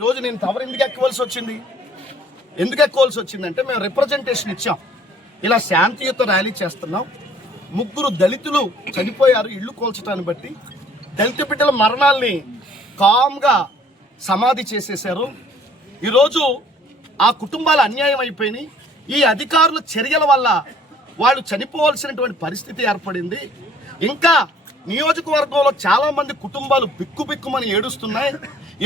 ఈరోజు నేను టవర్ ఎందుకు ఎక్కవలసి వచ్చిందంటే మేము రిప్రజెంటేషన్ ఇచ్చాం. ఇలా శాంతియుత ర్యాలీ చేస్తున్నాం, 3 దళితులు చనిపోయారు ఇళ్ళు కూల్చడాన్ని బట్టి, దళిత బిడ్డల మరణాల్ని కామ్గా సమాధి చేసేశారు. ఈరోజు ఆ కుటుంబాలు అన్యాయం అయిపోయినాయి. ఈ అధికారుల చర్యల వల్ల వాళ్ళు చనిపోవాల్సినటువంటి పరిస్థితి ఏర్పడింది. ఇంకా నియోజకవర్గంలో చాలామంది కుటుంబాలు బిక్కుమని ఏడుస్తున్నాయి.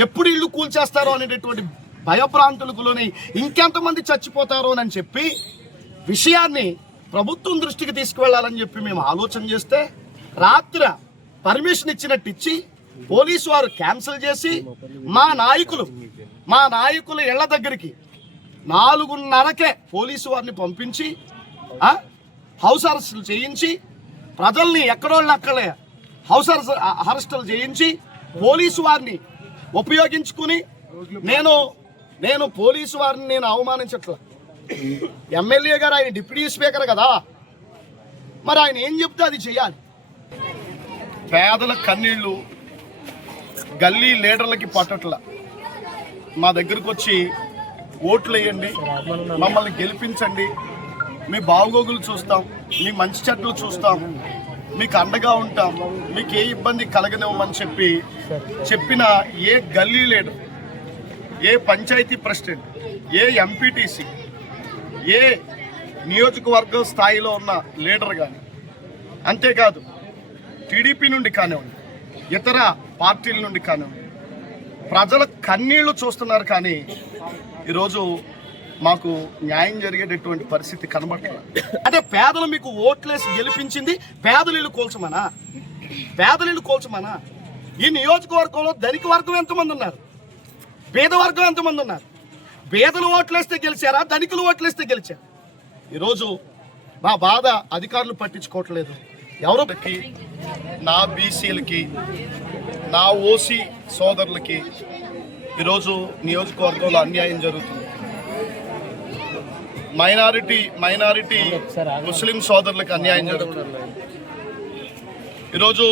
ఎప్పుడు ఇల్లు కూల్చేస్తారో అనేటటువంటి భయభ్రాంతులకు లోని ఇంకెంతమంది చచ్చిపోతారో అని చెప్పి విషయాన్ని ప్రభుత్వం దృష్టికి తీసుకువెళ్ళాలని చెప్పి మేము ఆలోచన చేస్తే రాత్రి పర్మిషన్ ఇచ్చినట్టు ఇచ్చి పోలీసు వారు క్యాన్సిల్ చేసి మా నాయకులు ఇళ్ల దగ్గరికి 4:30కే పోలీసు వారిని పంపించి హౌస్ అరెస్టులు చేయించి ప్రజల్ని ఎక్కడోళ్ళు అక్కడే హౌస్ అరెస్టులు చేయించి పోలీసు వారిని ఉపయోగించుకుని నేను పోలీసు వారిని నేను అవమానించట్లా. ఎమ్మెల్యే గారు ఆయన డిప్యూటీ స్పీకర్ కదా, మరి ఆయన ఏం చెప్తే అది చేయాలి. పేదల కన్నీళ్లు గల్లీ లీడర్లకి పట్టట్ల. మా దగ్గరకు వచ్చి ఓట్లు వేయండి, మమ్మల్ని గెలిపించండి, మీ బాగోగులు చూస్తాం, మీ మంచి చెట్లు చూస్తాం, మీకు అండగా ఉంటాం, మీకు ఏ ఇబ్బంది కలగనివ్వమని చెప్పిన ఏ గల్లీ లీడర్, ఏ పంచాయతీ ప్రెసిడెంట్, ఏ ఎంపీటీసీ, ఏ నియోజకవర్గ స్థాయిలో ఉన్న లీడర్ కానీ, అంతేకాదు టీడీపీ నుండి కానివ్వండి, ఇతర పార్టీల నుండి కానివ్వండి, ప్రజల కన్నీళ్లు చూస్తున్నారు. కానీ ఈరోజు మాకు న్యాయం జరిగేటటువంటి పరిస్థితి కనబడట్లేదు. అంటే పేదలు మీకు ఓట్లేసి గెలిపించింది పేదలు ఇల్లు కూల్చమనా? ఈ నియోజకవర్గంలో ధనిక వర్గం ఎంతమంది ఉన్నారు, పేద వర్గం ఎంతమంది ఉన్నారు? పేదలు ఓట్లేస్తే గెలిచారా, ధనికులు ఓట్లేస్తే గెలిచారా? ఈరోజు మా బాధ అధికారులు పట్టించుకోవట్లేదు. ఎవరికి నా బీసీలకి, నా ఓసీ సోదరులకి ఈరోజు నియోజకవర్గంలో అన్యాయం జరుగుతుంది. మైనారిటీ ముస్లిం సోదరులకు అన్యాయం జరుగుతుంది. ఈరోజు